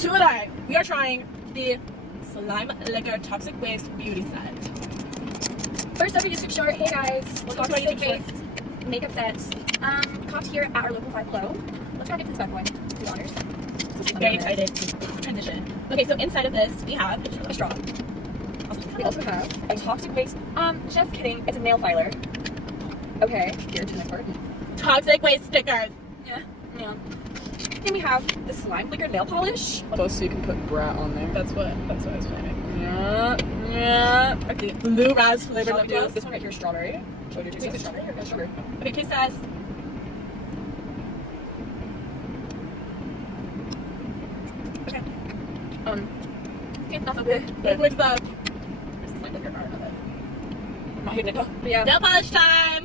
Today, we are trying the Slime Liquor Toxic Waste Beauty Set. First up, a YouTube short. Hey guys, Welcome to our toxic YouTube short. waste makeup sets. Caught here at our local Five Below. Let's try to get this bad boy. Do honors. Very excited to transition. Okay, so inside of this, we have a straw. We also have a toxic waste. Just kidding. It's a nail filer. Okay, here to my part. Toxic Waste stickers. Yeah. Then we have the Slime Liquor nail polish. So you can put brat on there. That's what I was planning. Yeah. Okay, blue raz flavored lip gloss. This one right here is strawberry. Show your Is it strawberry. Yeah, strawberry. Okay, taste test. Okay. Okay, not so good. What's up? This is Slime Liquor art of it. I'm not hitting it though. But yeah. Nail polish time!